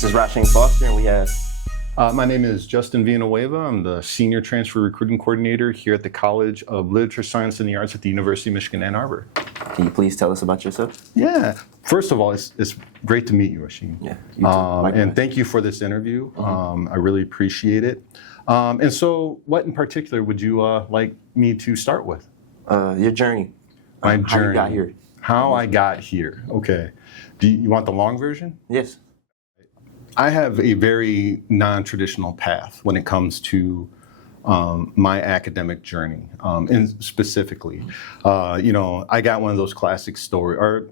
This is Rasheen Foster, and we have... My name is Justin Villanueva. I'm the Senior Transfer Recruiting Coordinator here at the College of Literature, Science, and the Arts at the University of Michigan, Ann Arbor. Can you please tell us about yourself? Yeah. First of all, it's great to meet you, Rasheen. Yeah, you too. And thank you for this interview. I really appreciate it. And so what in particular would you like me to start with? Your journey. My How journey. you got here. How I got here. Okay. Do you want the long version? Yes. I have a very non-traditional path when it comes to my academic journey, and specifically, I got one of those classic story, or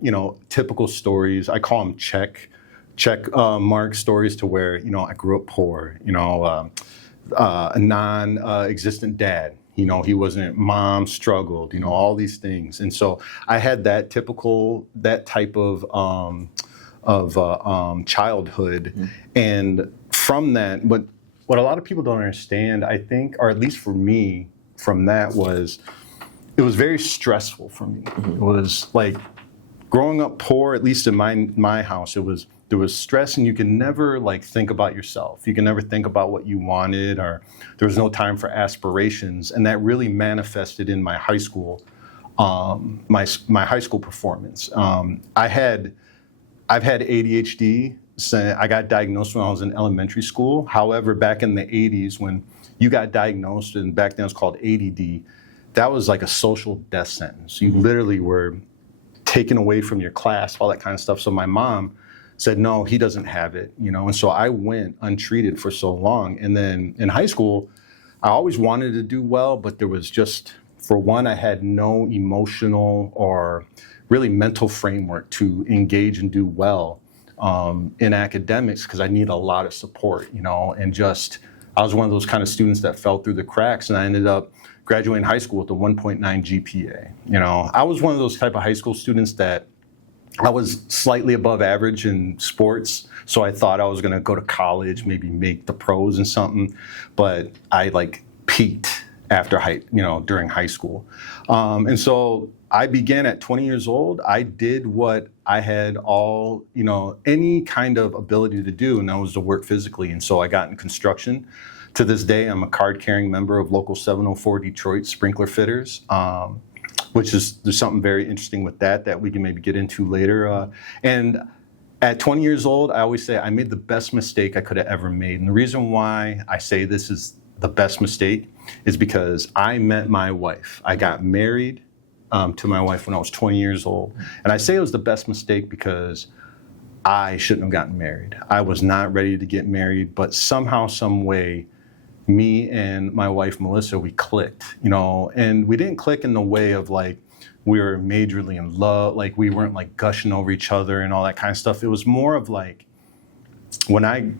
typical stories. I call them check mark stories, to where I grew up poor. A non-existent dad. He wasn't. Mom struggled. All these things, and so I had that type of childhood, and from that, what a lot of people don't understand, I think, or at least for me, from that it was very stressful for me. It was like growing up poor, at least in my house, there was stress, and you can never think about yourself. You can never think about what you wanted, or there was no time for aspirations, and that really manifested in my high school, my high school performance. I've had ADHD since I got diagnosed when I was in elementary school. However, back in the 80s, when you got diagnosed, and back then it was called ADD, that was like a social death sentence. You literally were taken away from your class, all that kind of stuff. So my mom said, no, he doesn't have it, and so I went untreated for so long. And then in high school, I always wanted to do well, but there was just, for one, I had no emotional or really mental framework to engage and do well in academics, because I need a lot of support, and just, I was one of those kind of students that fell through the cracks, and I ended up graduating high school with a 1.9 GPA. I was one of those type of high school students that I was slightly above average in sports, so I thought I was gonna go to college, maybe make the pros and something, but I peaked after during high school. And so I began at 20 years old. I did what I had any kind of ability to do, and that was to work physically. And so I got in construction. To this day, I'm a card-carrying member of Local 704 Detroit Sprinkler Fitters, there's something very interesting with that we can maybe get into later. And at 20 years old, I always say I made the best mistake I could have ever made. And the reason why I say this is the best mistake is because I met my wife. I got married to my wife when I was 20 years old. And I say it was the best mistake because I shouldn't have gotten married. I was not ready to get married, but somehow, some way, me and my wife, Melissa, we clicked, and we didn't click in the way of we were majorly in love, we weren't gushing over each other and all that kind of stuff. It was more of when I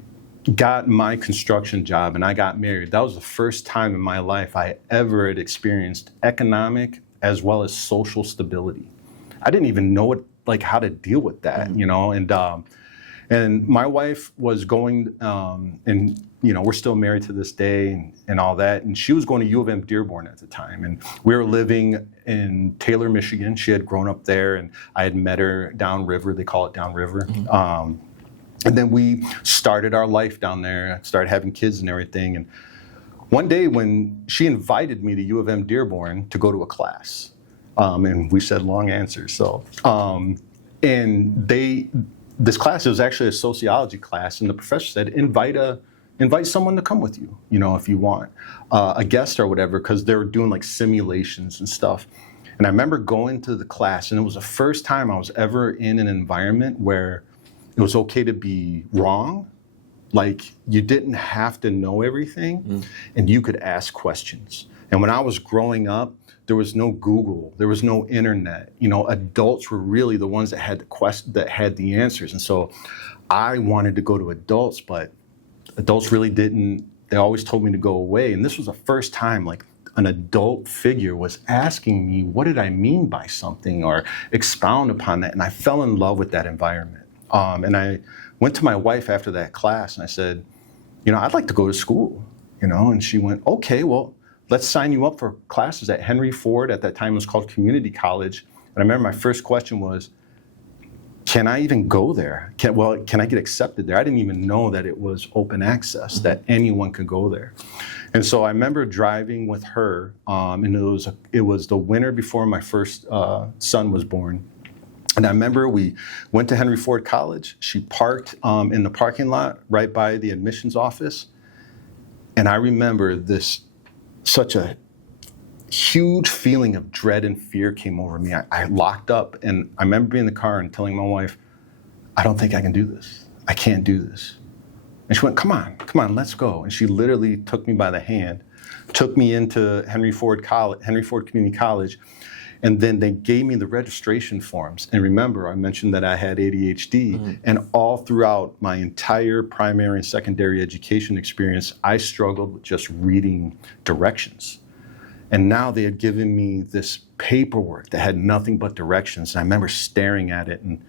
got my construction job and I got married, that was the first time in my life I ever had experienced economic as well as social stability. I didn't even know how to deal with that, and my wife was going, and we're still married to this day and all that, and she was going to U of M Dearborn at the time, and we were living in Taylor, Michigan. She had grown up there, and I had met her downriver. They call it downriver. And then we started our life down there, started having kids and everything. And one day when she invited me to U of M Dearborn to go to a class, and we said long answers. So, this class, it was actually a sociology class, and the professor said, invite someone to come with you, if you want, a guest or whatever, because they were doing simulations and stuff. And I remember going to the class, and it was the first time I was ever in an environment where it was okay to be wrong. You didn't have to know everything, and you could ask questions. And when I was growing up, there was no Google, there was no internet. Adults were really the ones that had the answers. And so I wanted to go to adults, but adults really didn't. They always told me to go away. And this was the first time an adult figure was asking me, what did I mean by something, or expound upon that. And I fell in love with that environment. And I went to my wife after that class and I said, I'd like to go to school, and she went, okay, well, let's sign you up for classes at Henry Ford. At that time, it was called Community College. And I remember my first question was, can I even go there? Can I get accepted there? I didn't even know that it was open access, that anyone could go there. And so I remember driving with her, and it was the winter before my first son was born. And I remember we went to Henry Ford College. She parked in the parking lot right by the admissions office. And I remember such a huge feeling of dread and fear came over me. I locked up, and I remember being in the car and telling my wife, I don't think I can do this. I can't do this. And she went, come on, let's go. And she literally took me by the hand, took me into Henry Ford Community College, and then they gave me the registration forms. And remember, I mentioned that I had ADHD, and all throughout my entire primary and secondary education experience, I struggled with just reading directions. And now they had given me this paperwork that had nothing but directions. And I remember staring at it and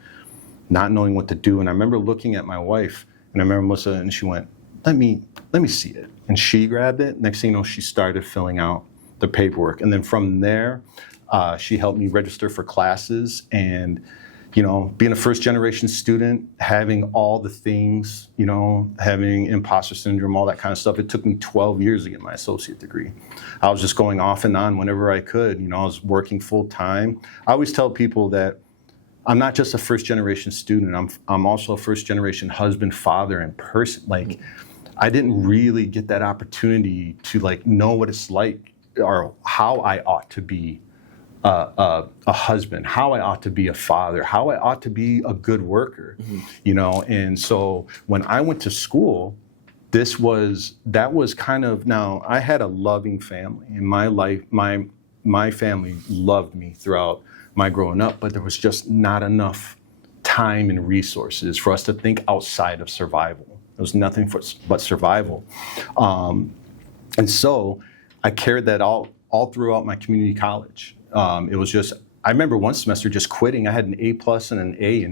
not knowing what to do. And I remember looking at my wife, and I remember Melissa, and she went, let me see it. And she grabbed it. Next thing you know, she started filling out the paperwork. And then from there, she helped me register for classes. And, you know, being a first generation student, having all the things, you know, having imposter syndrome, all that kind of stuff, it took me 12 years to get my associate degree. I was just going off and on whenever I could. You know, I was working full time. I always tell people that I'm not just a first generation student. I'm also a first generation husband, father, and person. Like, I didn't really get that opportunity to like know what it's like or how I ought to be a husband, how I ought to be a father, how I ought to be a good worker, you know. And so when I went to school, that was kind of, now I had a loving family in my life. My family loved me throughout my growing up, but there was just not enough time and resources for us to think outside of survival. There was nothing but survival. And so I carried that all throughout my community college. It was just, I remember one semester just quitting. I had an A+ and an A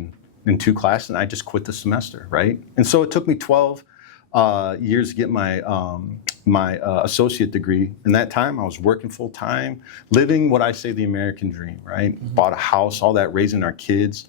in 2 classes, and I just quit the semester, right? And so it took me 12 years to get my associate degree. In that time, I was working full time, living what I say the American dream, right? Bought a house, all that, raising our kids.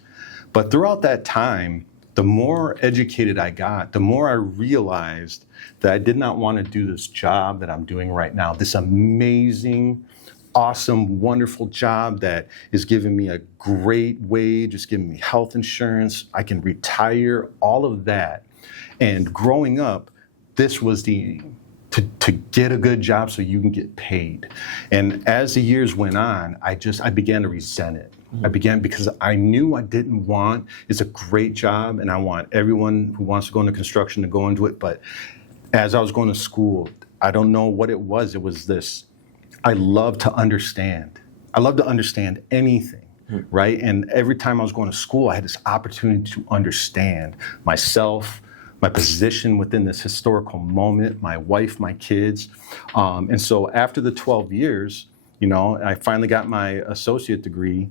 But throughout that time, the more educated I got, the more I realized that I did not want to do this job that I'm doing right now, this amazing, awesome, wonderful job that is giving me a great wage, it's giving me health insurance, I can retire, all of that. And growing up, this was the aim, to get a good job so you can get paid. And as the years went on, I began to resent it. Because I knew I didn't want, it's a great job, and I want everyone who wants to go into construction to go into it. But as I was going to school, I don't know what it was. It was this, I love to understand. I love to understand anything, right? And every time I was going to school, I had this opportunity to understand myself, my position within this historical moment, my wife, my kids. And so after the 12 years, you know, I finally got my associate degree.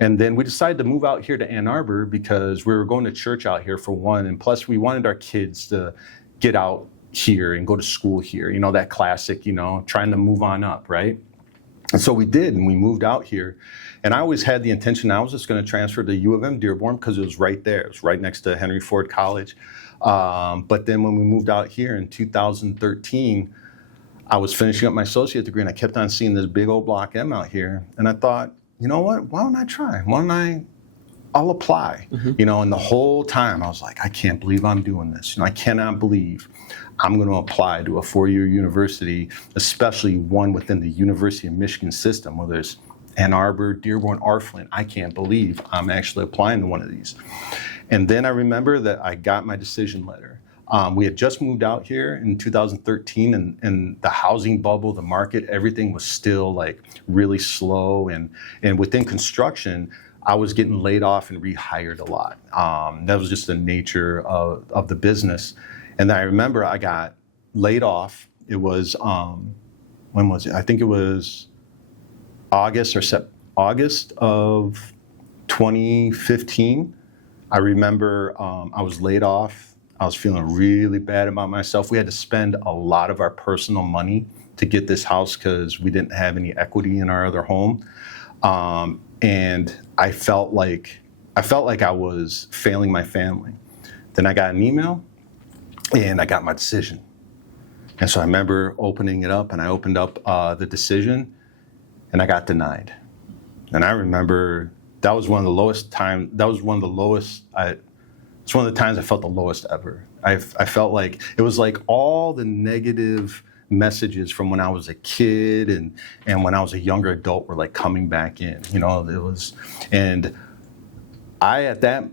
And then we decided to move out here to Ann Arbor because we were going to church out here for one. And plus we wanted our kids to get out here and go to school here, you know, that classic, you know, trying to move on up, right? And so we did, and we moved out here. And I always had the intention, I was just going to transfer to U of M Dearborn because it was right there. It was right next to Henry Ford College. But then when we moved out here in 2013, I was finishing up my associate degree, and I kept on seeing this big old Block M out here. And I thought, you know what, why don't I try? I'll apply, you know, and the whole time I was like, I can't believe I'm doing this. You know, I cannot believe I'm going to apply to a 4-year university, especially one within the University of Michigan system, whether it's Ann Arbor, Dearborn, or Flint. I can't believe I'm actually applying to one of these. And then I remember that I got my decision letter. We had just moved out here in 2013, and the housing bubble, the market, everything was still like really slow. And within construction, I was getting laid off and rehired a lot. That was just the nature of the business. And I remember I got laid off. It was, when was it? I think it was August of 2015. I remember I was laid off. I was feeling really bad about myself. We had to spend a lot of our personal money to get this house because we didn't have any equity in our other home. And I felt like I felt like I was failing my family. Then I got an email and I got my decision. And so I remember opening it up, and I opened up the decision, and I got denied. And I remember that was one of the lowest times. That was one of the lowest. It's one of the times I felt the lowest ever. I felt like it was like all the negative messages from when I was a kid and when I was a younger adult were like coming back in. You know, it was, and I at that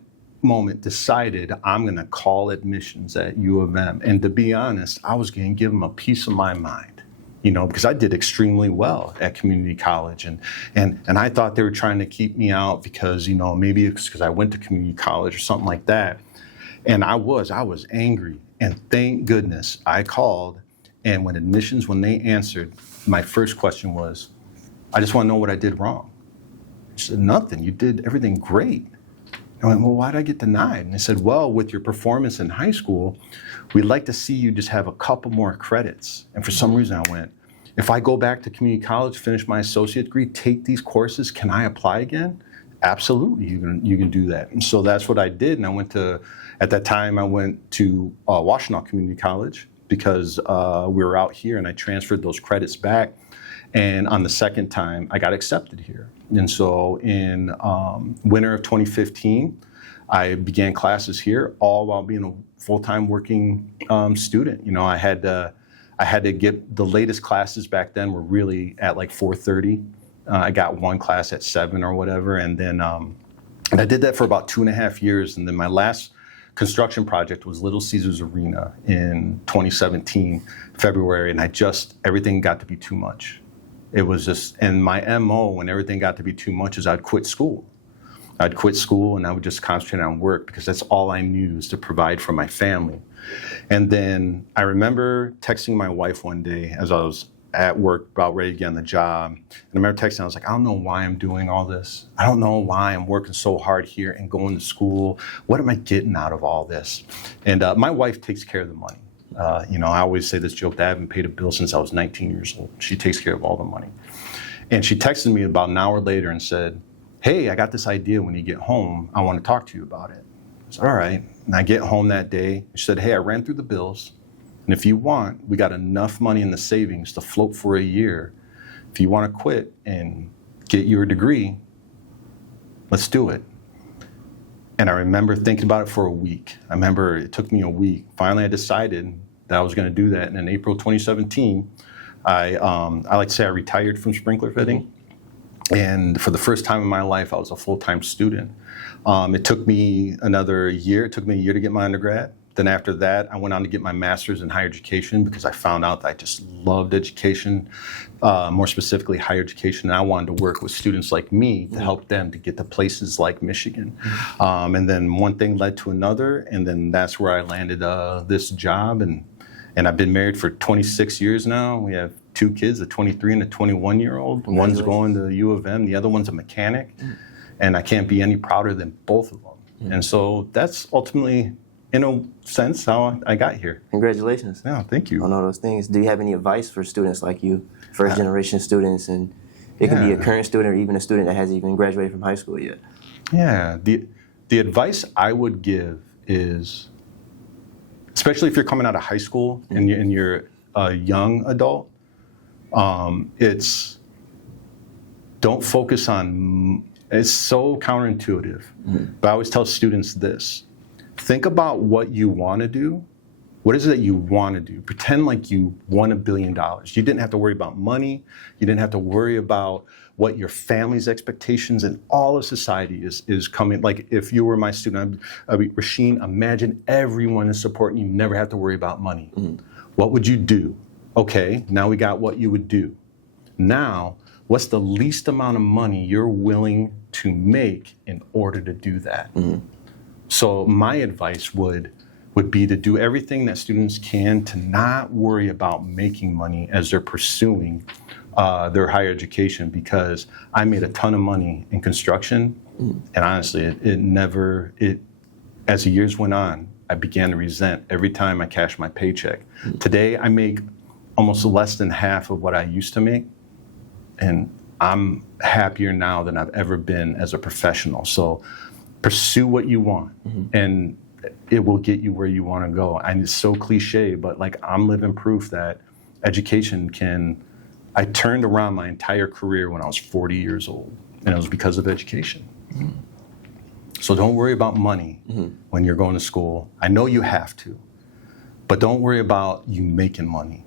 moment decided I'm going to call admissions at U of M. And to be honest, I was going to give them a piece of my mind, you know, because I did extremely well at community college. And I thought they were trying to keep me out because, you know, maybe it's because I went to community college or something like that. And I was angry. And thank goodness I called. And when they answered, my first question was, I just want to know what I did wrong. She said, nothing. You did everything great. I went, well, why did I get denied? And they said, well, with your performance in high school, we'd like to see you just have a couple more credits. And for some reason I went, if I go back to community college, finish my associate degree, take these courses, can I apply again? Absolutely, you can do that. And so that's what I did. And at that time, I went to Washtenaw Community College because we were out here, and I transferred those credits back. And on the second time, I got accepted here. And so in winter of 2015, I began classes here, all while being a full-time working student. You know, I had to get the latest classes back then were really at like 4:30. I got one class at 7 or whatever, and then and I did that for about 2.5 years. And then my last construction project was Little Caesars Arena in 2017, February, and everything got to be too much. It was just, and my MO when everything got to be too much is I'd quit school. I'd quit school and I would just concentrate on work because that's all I knew is to provide for my family. And then I remember texting my wife one day as I was at work, about ready to get on the job. And I remember texting, I was like, I don't know why I'm doing all this. I don't know why I'm working so hard here and going to school. What am I getting out of all this? And my wife takes care of the money. You know, I always say this joke that I haven't paid a bill since I was 19 years old. She takes care of all the money. And she texted me about an hour later and said, hey, I got this idea. When you get home, I want to talk to you about it. I said, all right. And I get home that day. She said, hey, I ran through the bills. And if you want, we got enough money in the savings to float for a year. If you want to quit and get your degree, let's do it. And I remember thinking about it for a week. I remember it took me a week. Finally, I decided that I was going to do that. And in April 2017, I like to say I retired from sprinkler fitting. And for the first time in my life, I was a full-time student. It took me another year. It took me a year to get my undergrad. Then after that, I went on to get my master's in higher education because I found out that I just loved education, more specifically higher education. And I wanted to work with students like me to help them to get to places like Michigan. And then one thing led to another, and then that's where I landed this job. And I've been married for 26 years now. We have 2 kids, a 23 and a 21-year-old. One's going to U of M, the other one's a mechanic. And I can't be any prouder than both of them. And so that's ultimately, in a sense, how I got here. Congratulations. Yeah, thank you. On all those things. Do you have any advice for students like you, first generation students, and it can be a current student or even a student that hasn't even graduated from high school yet? Yeah, the advice I would give is, especially if you're coming out of high school and you're a young adult, it's don't focus on, it's so counterintuitive, but I always tell students this. Think about what you want to do. What is it that you want to do? Pretend like you won $1 billion. You didn't have to worry about money. You didn't have to worry about what your family's expectations and all of society is coming. Like if you were my student, I'd be, Rasheen, imagine everyone is supporting you. You never have to worry about money. What would you do? Okay, now we got what you would do. Now, what's the least amount of money you're willing to make in order to do that? So my advice would be to do everything that students can to not worry about making money as they're pursuing their higher education, because I made a ton of money in construction, and honestly, as the years went on, I began to resent every time I cashed my paycheck. Today, I make almost less than half of what I used to make, and I'm happier now than I've ever been as a professional. So pursue what you want, and it will get you where you want to go. And it's so cliche, but like I'm living proof that education can. I turned around my entire career when I was 40 years old, and it was because of education. So don't worry about money when you're going to school. I know you have to, but don't worry about you making money.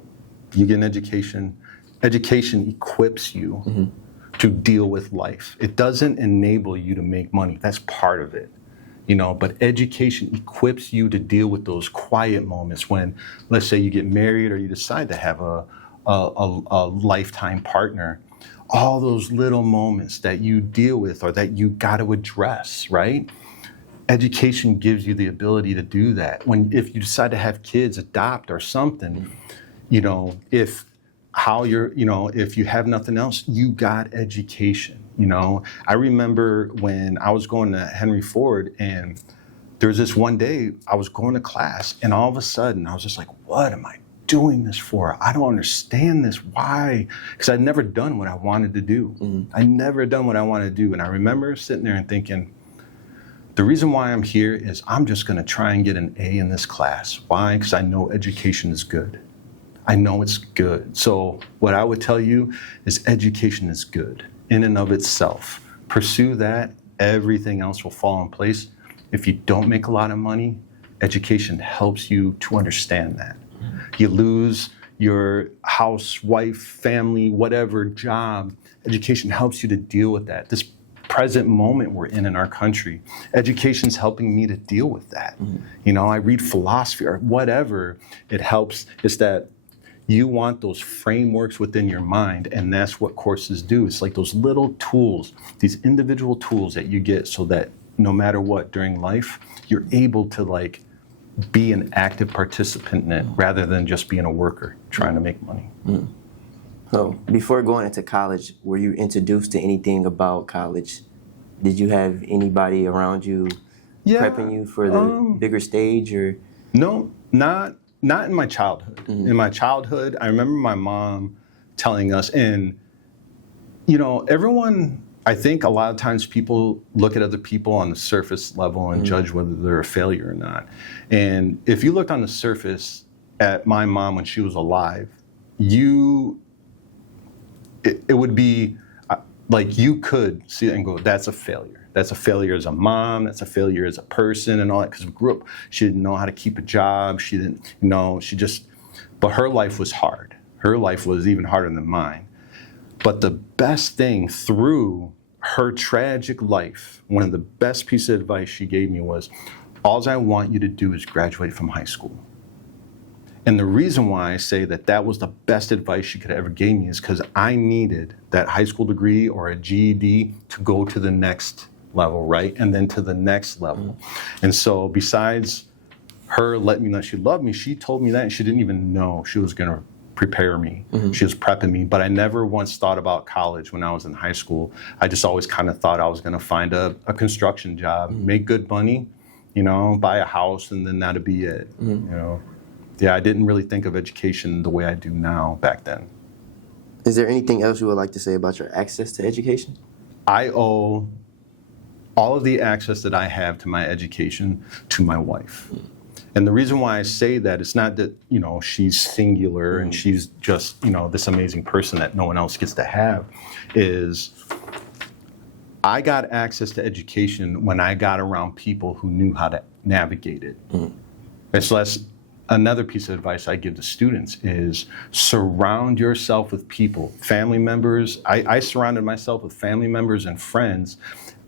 You get an education. Education equips you to deal with life. It doesn't enable you to make money. That's part of it. But education equips you to deal with those quiet moments when, let's say, you get married or you decide to have a lifetime partner. All those little moments that you deal with or that you got to address, right? Education gives you the ability to do that. If you decide to have kids, adopt or something, if you have nothing else, you got education. I remember when I was going to Henry Ford, and there was this one day I was going to class, and all of a sudden I was just like, what am I doing this for? I don't understand this. Why? Because I'd never done what I wanted to do. I never done what I wanted to do. And I remember sitting there and thinking, the reason why I'm here is I'm just going to try and get an A in this class. Why? Because I know education is good. I know it's good. So what I would tell you is education is good in and of itself. Pursue that. Everything else will fall in place. If you don't make a lot of money, education helps you to understand that. You lose your house, wife, family, whatever job. Education helps you to deal with that. This present moment we're in our country, education's helping me to deal with that. I read philosophy or whatever. It helps. It's that you want those frameworks within your mind, and that's what courses do. It's like those little tools, these individual tools that you get so that no matter what during life, you're able to be an active participant in it rather than just being a worker trying to make money. So before going into college, were you introduced to anything about college? Did you have anybody around you prepping you for the bigger stage, or? No, not in my childhood. In my childhood, I remember my mom telling us, and everyone, I think a lot of times people look at other people on the surface level and judge whether they're a failure or not. And if you look on the surface at my mom when she was alive, it would be like you could see it and go, that's a failure. That's a failure as a mom. That's a failure as a person and all that. Because we grew up, she didn't know how to keep a job. She didn't, but her life was hard. Her life was even harder than mine. But the best thing through her tragic life, one of the best pieces of advice she gave me was, all I want you to do is graduate from high school. And the reason why I say that was the best advice she could ever give me is because I needed that high school degree or a GED to go to the next level, right? And then to the next level. And so besides her letting me know she loved me, she told me that, and she didn't even know she was going to prepare me. She was prepping me, but I never once thought about college when I was in high school. I just always kind of thought I was going to find a construction job, make good money, buy a house, and then that'd be it. Yeah, I didn't really think of education the way I do now back then. Is there anything else you would like to say about your access to education? I owe all of the access that I have to my education to my wife. And the reason why I say that, it's not that, she's singular and she's just, this amazing person that no one else gets to have, is I got access to education when I got around people who knew how to navigate it. And so that's another piece of advice I give to students is surround yourself with people, family members. I surrounded myself with family members and friends.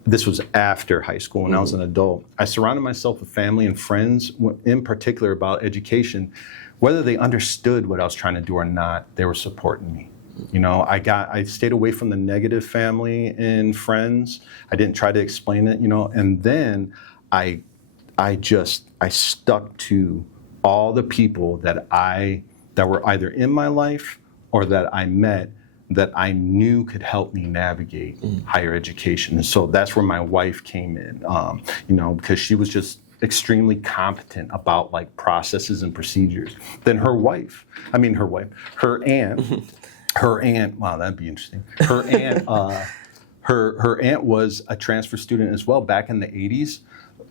This was after high school when I was an adult. I surrounded myself with family and friends, in particular about education. Whether they understood what I was trying to do or not, they were supporting me. I stayed away from the negative family and friends. I didn't try to explain it, and then I stuck to all the people that were either in my life or that I met that I knew could help me navigate higher education. And so that's where my wife came in, because she was just extremely competent about processes and procedures. Then her aunt, wow, that'd be interesting. Her her aunt was a transfer student as well back in the 80s.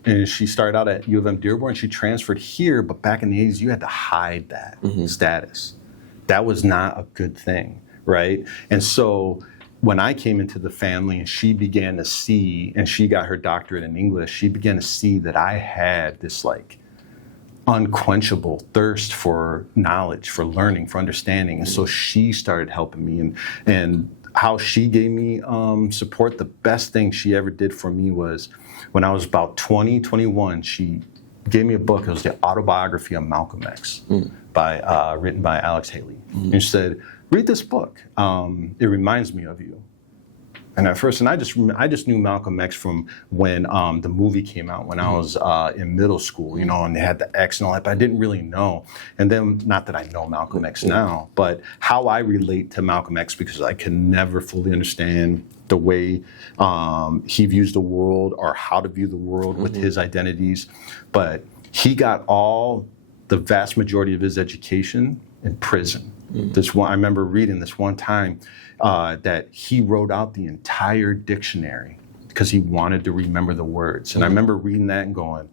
And she started out at U of M Dearborn. She transferred here, but back in the 80s, you had to hide that status. That was not a good thing, right? And so when I came into the family and she began to see, and she got her doctorate in English, she began to see that I had this like unquenchable thirst for knowledge, for learning, for understanding. And so she started helping me. And how she gave me support, the best thing she ever did for me was when I was about 20, 21, she gave me a book. It was the autobiography of Malcolm X, written by Alex Haley. And she said, read this book. It reminds me of you. And at first, and I just knew Malcolm X from when the movie came out when I was in middle school, you know, and they had the X and all that, but I didn't really know. And then, not that I know Malcolm X now, but how I relate to Malcolm X, because I can never fully understand the way he views the world or how to view the world with his identities. But he got the vast majority of his education in prison. I remember reading this one time that he wrote out the entire dictionary because he wanted to remember the words. And I remember reading that and going,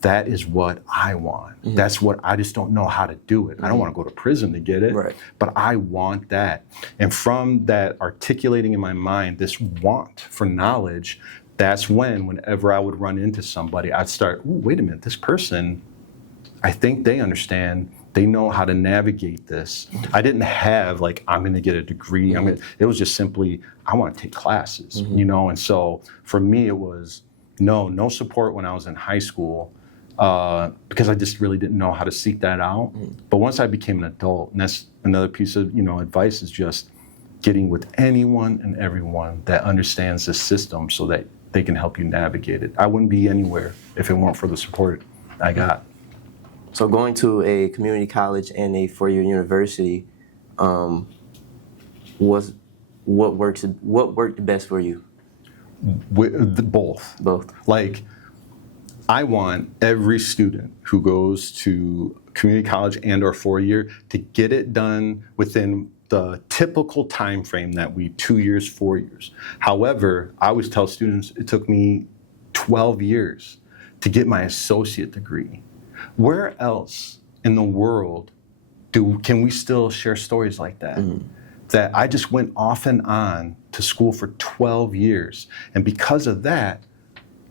that is what I want. That's what I just don't know how to do it. I don't want to go to prison to get it, but I want that. And from that articulating in my mind this want for knowledge, that's whenever I would run into somebody, I'd start, ooh, wait a minute, this person, I think they understand. They know how to navigate this. I didn't have like, I'm going to get a degree. It was just simply, I want to take classes, you know? And so for me, it was no support when I was in high school because I just really didn't know how to seek that out. But once I became an adult, and that's another piece of, advice, is just getting with anyone and everyone that understands this system so that they can help you navigate it. I wouldn't be anywhere if it weren't for the support I got. So going to a community college and a four-year university, what worked best for you? Both. Like, I want every student who goes to community college and or four-year to get it done within the typical time frame that 2 years, 4 years. However, I always tell students it took me 12 years to get my associate degree. Where else in the world can we still share stories like that? That I just went off and on to school for 12 years. And because of that,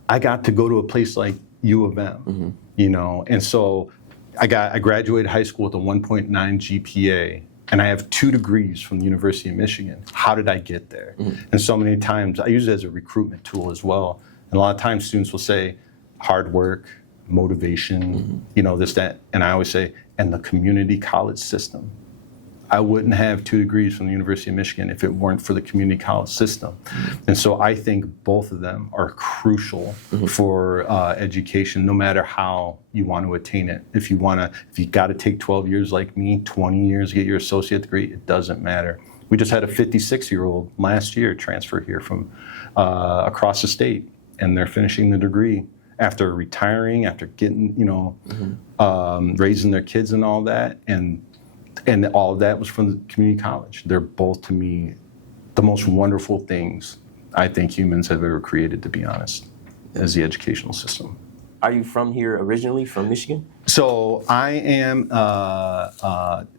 I got to go to a place like U of M, And so I graduated high school with a 1.9 GPA, and I have 2 degrees from the University of Michigan. How did I get there? And so many times, I use it as a recruitment tool as well. And a lot of times students will say, hard work, motivation, this, that. And I always say, and the community college system. I wouldn't have 2 degrees from the University of Michigan if it weren't for the community college system. And so I think both of them are crucial for education, no matter how you want to attain it. If you got to take 12 years like me, 20 years to get your associate degree, it doesn't matter. We just had a 56-year-old last year transfer here from across the state, and they're finishing the degree after retiring, after getting, raising their kids and all that. And all of that was from the community college. They're both, to me, the most wonderful things I think humans have ever created, to be honest, as the educational system. Are you from here originally, from Michigan? So I am,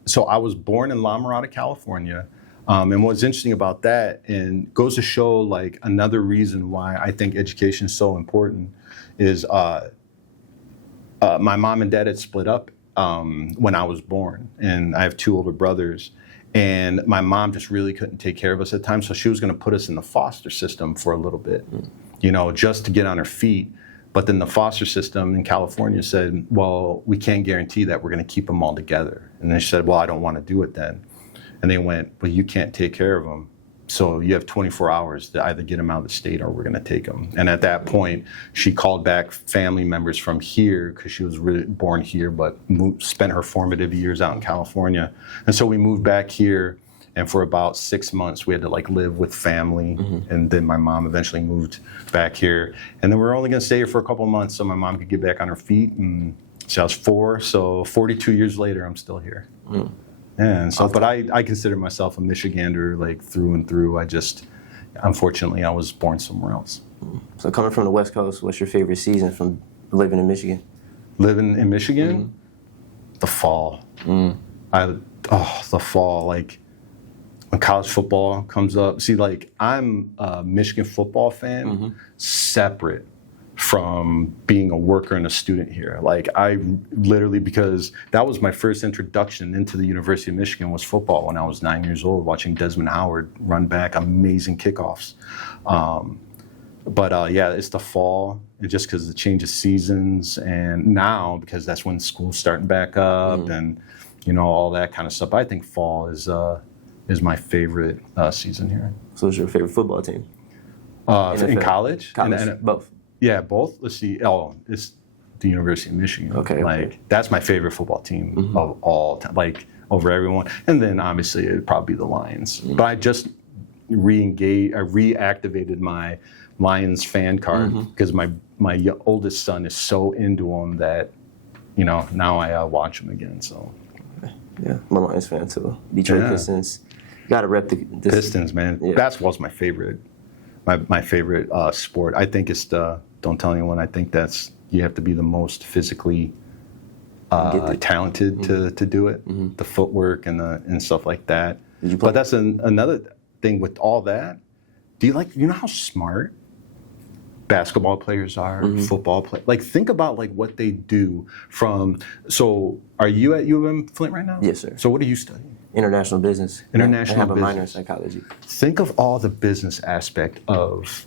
so I was born in La Mirada, California. And what's interesting about that, and goes to show like another reason why I think education is so important, is my mom and dad had split up when I was born, and I have 2 older brothers, and my mom just really couldn't take care of us at the time, so she was going to put us in the foster system for a little bit, just to get on her feet. But then the foster system in California said, well, we can't guarantee that we're going to keep them all together. And then she said, well, I don't want to do it then. And they went, well, you can't take care of them. So you have 24 hours to either get them out of the state or we're going to take them. And at that point, she called back family members from here because she was really born here, but spent her formative years out in California. And so we moved back here. And for about 6 months, we had to live with family. And then my mom eventually moved back here. And then we were only going to stay here for a couple of months so my mom could get back on her feet. And so I was 4. So 42 years later, I'm still here. And so, but I consider myself a Michigander, through and through. I just, unfortunately, I was born somewhere else. So coming from the West Coast, what's your favorite season from living in Michigan? Living in Michigan, the fall. The fall, like when college football comes up. See, like I'm a Michigan football fan, separate from being a worker and a student here. Like I literally, because that was my first introduction into the University of Michigan was football when I was 9 years old, watching Desmond Howard run back amazing kickoffs. But it's the fall, just because of the change of seasons, and now because that's when school's starting back up, and all that kind of stuff. I think fall is my favorite season here. So, what's your favorite football team? In college? Both. Yeah, both. Let's see. Oh, it's the University of Michigan. Okay. That's my favorite football team of all time, like over everyone. And then obviously it'd probably be the Lions. But I just reactivated my Lions fan card because my oldest son is so into them that, now I watch them again. So. Yeah, I'm a Lions fan too. Detroit Pistons. Got to rep the Pistons, man. Yeah. Basketball's my favorite. My favorite sport. I think it's don't tell anyone. I think you have to be the most physically talented to do it. The footwork and stuff like that. But that's another thing with all that. Do you know how smart basketball players are, football players? Like think about like what they do so are you at U of M Flint right now? Yes, sir. So what are you studying? International business. International I have a business. minor in psychology. Think of all the business aspect of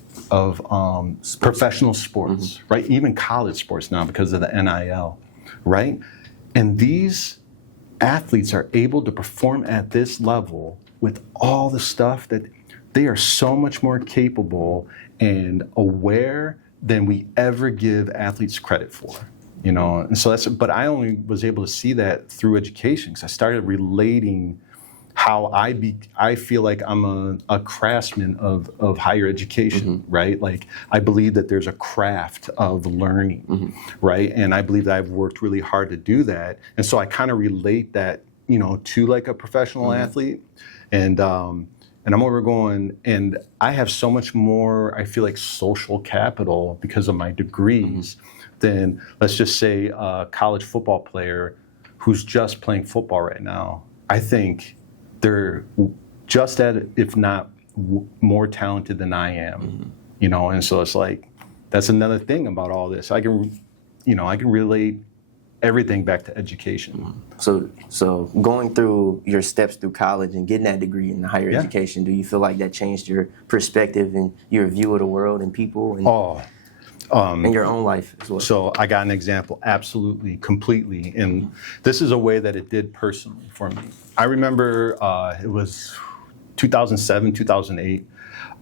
professional sports, right? Even college sports now because of the NIL, right? And these athletes are able to perform at this level with all the stuff that they are so much more capable and aware than we ever give athletes credit for. And so but I only was able to see that through education because I started relating how I feel like I'm a craftsman of higher education, right? Like I believe that there's a craft of learning, right? And I believe that I've worked really hard to do that. And so I kind of relate that, to like a professional athlete. And I'm over going, and I have so much more, I feel like, social capital because of my degrees than, let's just say, a college football player who's just playing football right now. I think they're just if not more talented than I am, and so it's like, that's another thing about all this. I can relate everything back to education. So going through your steps through college and getting that degree in higher education, do you feel like that changed your perspective and your view of the world and people and your own life as well? So I got an example, absolutely, completely. And this is a way that it did personally for me. I remember it was 2007, 2008.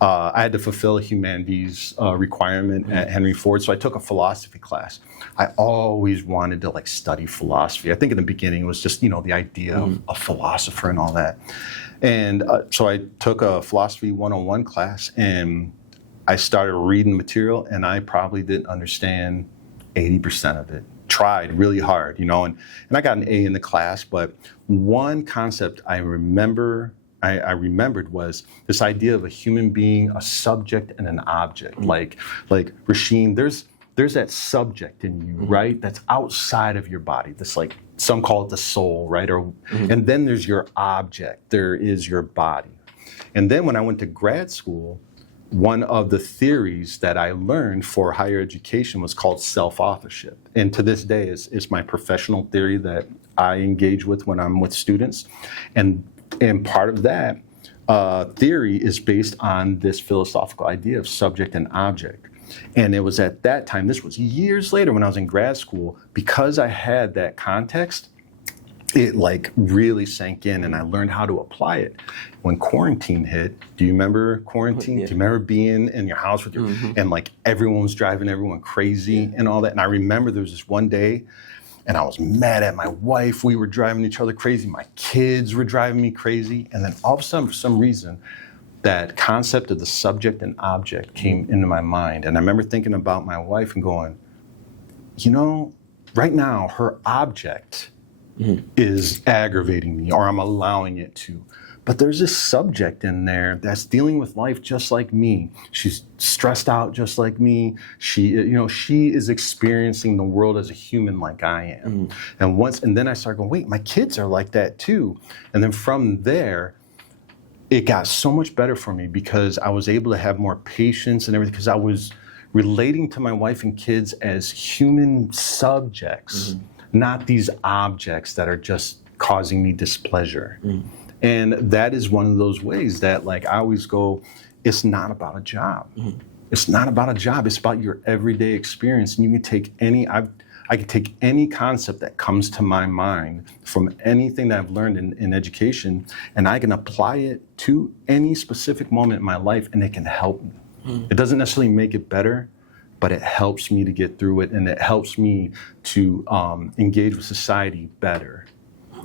I had to fulfill a humanities requirement at Henry Ford, so I took a philosophy class. I always wanted to study philosophy. I think in the beginning it was just the idea of a philosopher and all that. And so I took a philosophy 101 class, and I started reading material, and I probably didn't understand 80% of it. Tried really hard, and I got an A in the class. But one concept I remembered was this idea of a human being, a subject and an object. Like Rasheen, there's that subject in you, right? That's outside of your body. That's like, some call it the soul, right? And then there's your object. There is your body. And then when I went to grad school, one of the theories that I learned for higher education was called self-authorship. And to this day, it's my professional theory that I engage with when I'm with students. And part of that theory is based on this philosophical idea of subject and object. And it was at that time, this was years later when I was in grad school, because I had that context, it really sank in and I learned how to apply it. When quarantine hit, do you remember quarantine? Yeah. Do you remember being in your house with and everyone was driving everyone crazy and all that? And I remember there was this one day and I was mad at my wife. We were driving each other crazy. My kids were driving me crazy. And then all of a sudden, for some reason, that concept of the subject and object came into my mind. And I remember thinking about my wife and going, right now, her object is aggravating me, or I'm allowing it to. But there's this subject in there that's dealing with life just like me. She's stressed out just like me. She is experiencing the world as a human like I am. And then I started going, wait, my kids are like that too. And then from there, it got so much better for me because I was able to have more patience and everything because I was relating to my wife and kids as human subjects, not these objects that are just causing me displeasure. And that is one of those ways that, like, I always go, it's not about a job. It's not about a job. It's about your everyday experience. And you can take I can take any concept that comes to my mind from anything that I've learned in education, and I can apply it to any specific moment in my life, and it can help me. It doesn't necessarily make it better, but it helps me to get through it, and it helps me to engage with society better.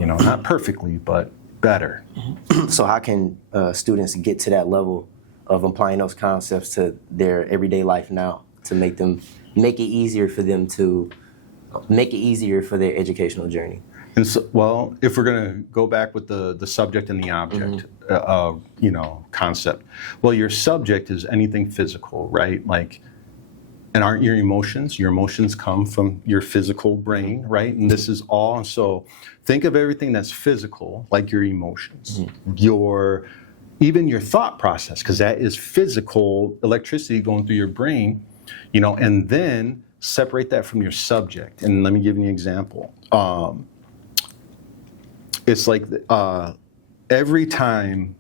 Not perfectly, but better. So how can students get to that level of applying those concepts to their everyday life now to make it easier for them to make it easier for their educational journey? And so, well, if we're going to go back with the subject and the object, concept, well, your subject is anything physical, right? Like, and aren't your emotions? Your emotions come from your physical brain, right? And this is all. And so think of everything that's physical, like your emotions, even your thought process, because that is physical electricity going through your brain, and then separate that from your subject. And let me give you an example. It's like every time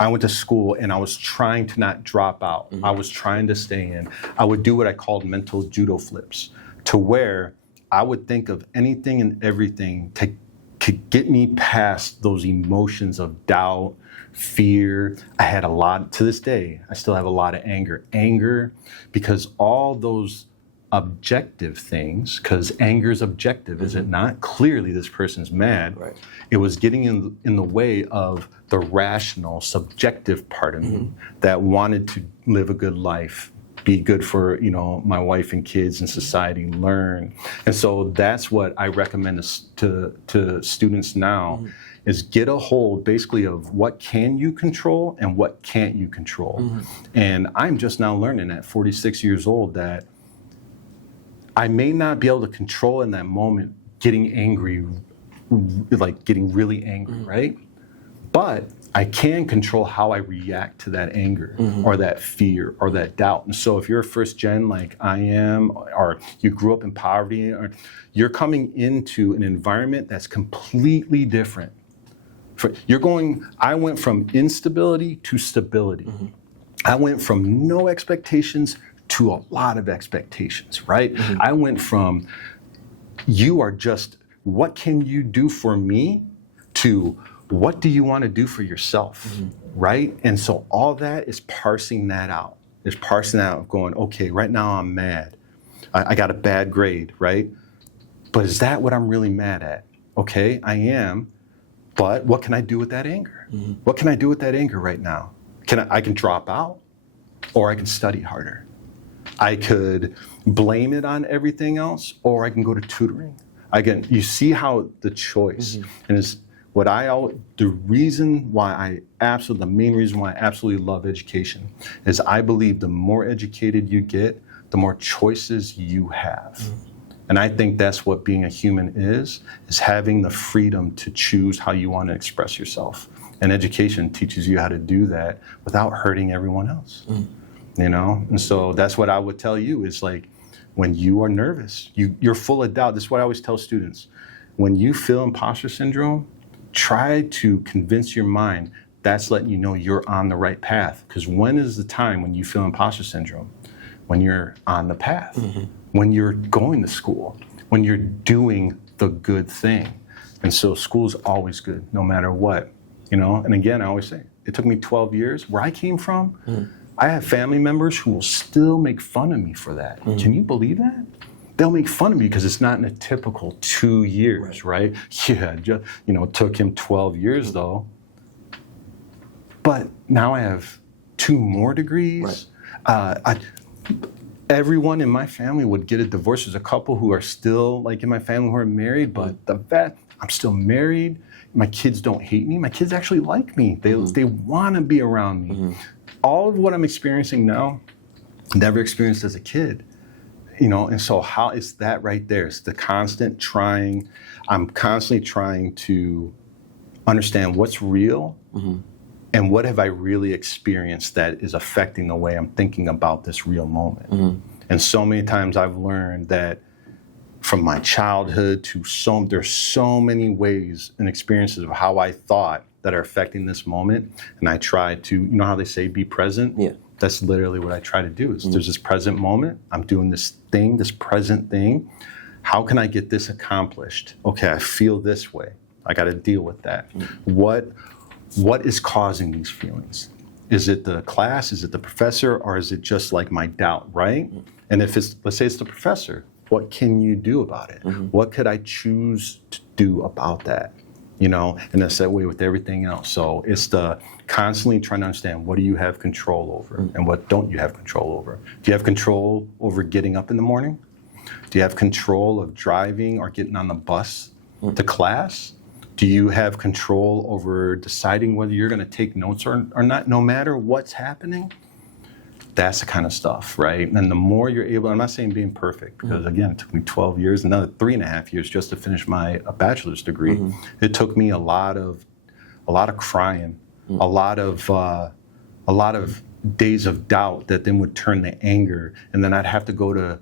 I went to school and I was trying to not drop out. I was trying to stay in. I would do what I called mental judo flips, to where I would think of anything and everything to get me past those emotions of doubt, fear. I had a lot, to this day, I still have a lot of anger. Anger, because all those objective things, because anger is objective, is it not? Clearly this person's mad. Right. It was getting in the way of the rational, subjective part of me that wanted to live a good life, be good for my wife and kids and society, learn. And so that's what I recommend to students now, is get a hold basically of what can you control and what can't you control. And I'm just now learning at 46 years old that I may not be able to control in that moment getting angry, like getting really angry, right? But I can control how I react to that anger or that fear or that doubt. And so if you're a first gen like I am, or you grew up in poverty, or you're coming into an environment that's completely different. I went from instability to stability. I went from no expectations to a lot of expectations, right? I went from, you are just, what can you do for me, to what do you want to do for yourself, right? And so all that is parsing that out. It's parsing out, going, okay, right now I'm mad. I got a bad grade, right? But is that what I'm really mad at? Okay, I am, but what can I do with that anger? What can I do with that anger right now? I can drop out, or I can study harder. I could blame it on everything else, or I can go to tutoring. You see how the choice, and it's the main reason why I absolutely love education is I believe the more educated you get, the more choices you have. And I think that's what being a human is having the freedom to choose how you want to express yourself. And education teaches you how to do that without hurting everyone else. And so that's what I would tell you is, like, when you are nervous, you're full of doubt. This is what I always tell students. When you feel imposter syndrome, try to convince your mind that's letting you know you're on the right path. Because when is the time when you feel imposter syndrome? When you're on the path, when you're going to school, when you're doing the good thing. And so school's always good, no matter what. And again, I always say, it took me 12 years. Where I came from, I have family members who will still make fun of me for that. Can you believe that? They'll make fun of me because it's not in a typical 2 years, right? Yeah, it took him 12 years though. But now I have 2 more degrees. Right. Everyone in my family would get a divorce. There's a couple who are still, like, in my family who are married, but I'm still married. My kids don't hate me. My kids actually like me. They want to be around me. All of what I'm experiencing now, never experienced as a kid. And so how is that right there? It's the constant trying. I'm constantly trying to understand what's real and what have I really experienced that is affecting the way I'm thinking about this real moment. And so many times I've learned that from my childhood to there's so many ways and experiences of how I thought that are affecting this moment. And I try to, you know how they say, be present? Yeah. That's literally what I try to do is there's this present moment. I'm doing this thing, this present thing. How can I get this accomplished? Okay, I feel this way. I got to deal with that. What is causing these feelings? Is it the class? Is it the professor? Or is it just like my doubt, right? And if let's say it's the professor, what can you do about it? What could I choose to do about that? And that's that way with everything else. So it's the constantly trying to understand, what do you have control over and what don't you have control over? Do you have control over getting up in the morning? Do you have control of driving or getting on the bus to class? Do you have control over deciding whether you're going to take notes or not, no matter what's happening? That's the kind of stuff, right? And the more you're able, I'm not saying being perfect, because again, it took me 12 years, another 3.5 years just to finish my bachelor's degree. It took me a lot of crying, a lot of days of doubt that then would turn to anger, and then I'd have to go to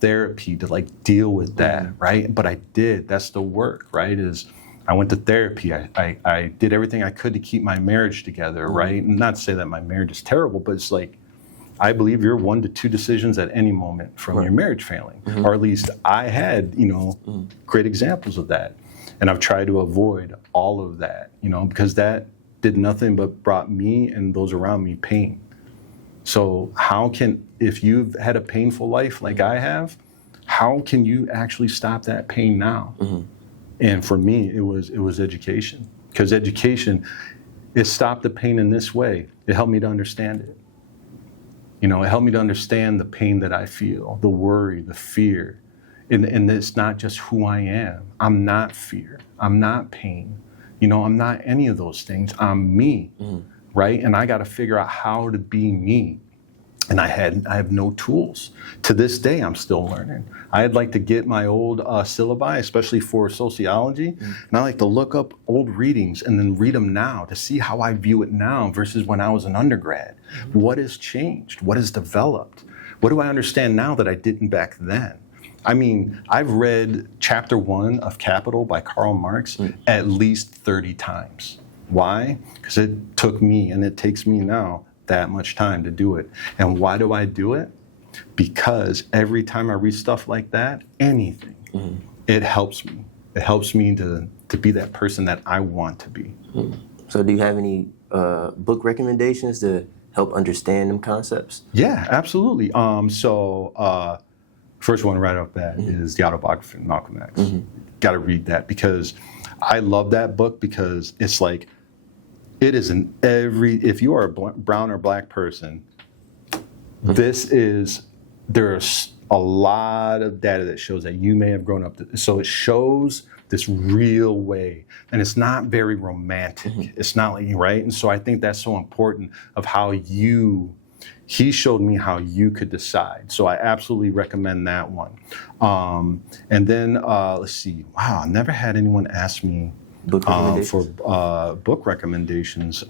therapy to deal with that, right? But I did. That's the work, right? I went to therapy. I did everything I could to keep my marriage together, right? And not to say that my marriage is terrible, but it's I believe you're 1 to 2 decisions at any moment from your marriage failing, or at least I had, great examples of that. And I've tried to avoid all of that, because that did nothing but brought me and those around me pain. So if you've had a painful life like I have, how can you actually stop that pain now? And for me, it was education, because education, it stopped the pain in this way. It helped me to understand it. It helped me to understand the pain that I feel, the worry, the fear. And it's not just who I am. I'm not fear. I'm not pain. I'm not any of those things. I'm me, right? And I got to figure out how to be me. And I have no tools. To this day, I'm still learning. I'd like to get my old syllabi, especially for sociology, and I like to look up old readings and then read them now to see how I view it now versus when I was an undergrad. What has changed? What has developed? What do I understand now that I didn't back then? I mean, I've read chapter 1 of Capital by Karl Marx at least 30 times. Why? Because it took me, and it takes me now, that much time to do it. And why do I do it? Because every time I read stuff like that, anything, it helps me. It helps me to be that person that I want to be. So do you have any book recommendations to help understand them concepts? Yeah, absolutely. First one right off that is the autobiography of Malcolm X. Got to read that, because I love that book, because it's it is if you are a brown or black person, there's a lot of data that shows that you may have grown up. So it shows this real way, and it's not very romantic. It's not right. And so I think that's so important of how he showed me how you could decide. So I absolutely recommend that one. And then let's see. Wow, I never had anyone ask me book recommendations? For book recommendations.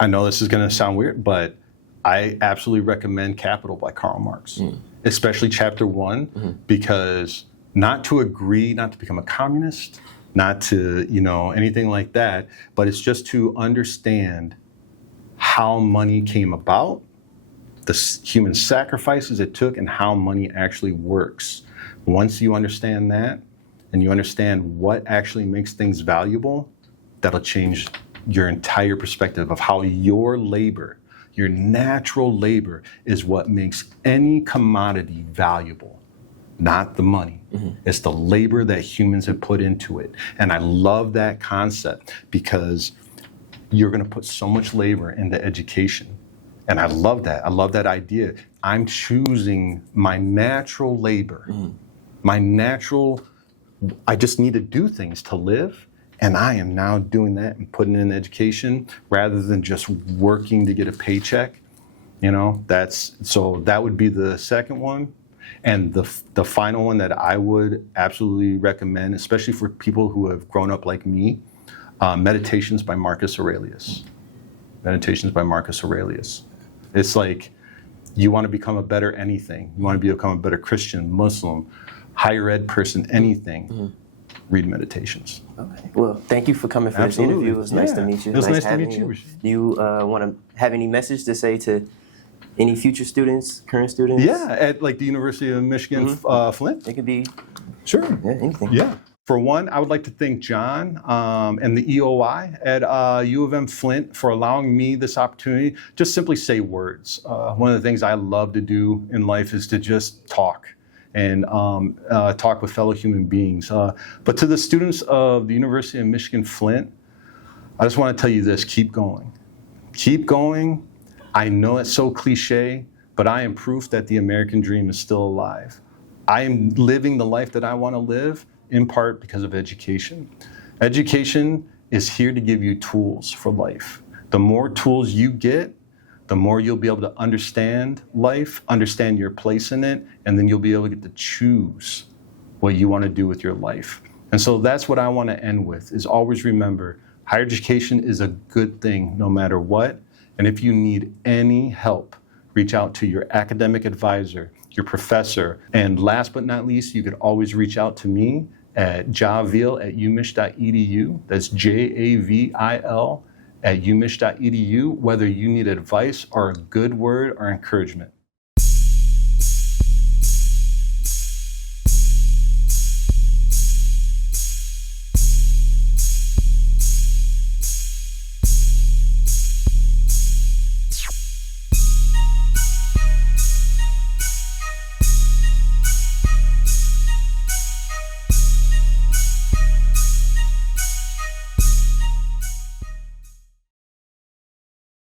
I know this is going to sound weird, but I absolutely recommend Capital by Karl Marx, especially chapter 1, because not to agree, not to become a communist, not to, anything like that, but it's just to understand how money came about, the human sacrifices it took, and how money actually works. Once you understand that, and you understand what actually makes things valuable, that'll change your entire perspective of how your labor, your natural labor, is what makes any commodity valuable, not the money. It's the labor that humans have put into it. And I love that concept, because you're going to put so much labor into education. And I love that. I love that idea. I'm choosing my natural labor, my natural I just need to do things to live. And I am now doing that and putting in education rather than just working to get a paycheck. So that would be the second one. And the final one that I would absolutely recommend, especially for people who have grown up like me, Meditations by Marcus Aurelius. Meditations by Marcus Aurelius. It's like, you want to become a better anything. You want to become a better Christian, Muslim, higher ed person, anything. Read Meditations. Okay. Well, thank you for coming for this interview. It was nice to meet you. It was nice to meet you. Do you want to have any message to say to any future students, current students? Yeah, at like the University of Michigan, Flint. It could be. Sure. Yeah, anything. Yeah. For one, I would like to thank John and the EOI at U of M Flint for allowing me this opportunity. Just simply say words. One of the things I love to do in life is to just talk and talk with fellow human beings. But to the students of the University of Michigan Flint, I just want to tell you this: keep going. Keep going. I know it's so cliche, but I am proof that the American dream is still alive. I am living the life that I want to live, in part because of education. Education is here to give you tools for life. The more tools you get, the more you'll be able to understand life, understand your place in it, and then you'll be able to get to choose what you want to do with your life. And so that's what I want to end with, is always remember, higher education is a good thing no matter what. And if you need any help, reach out to your academic advisor, your professor. And last but not least, you could always reach out to me at javil@umich.edu. That's JAVIL@umich.edu, whether you need advice or a good word or encouragement.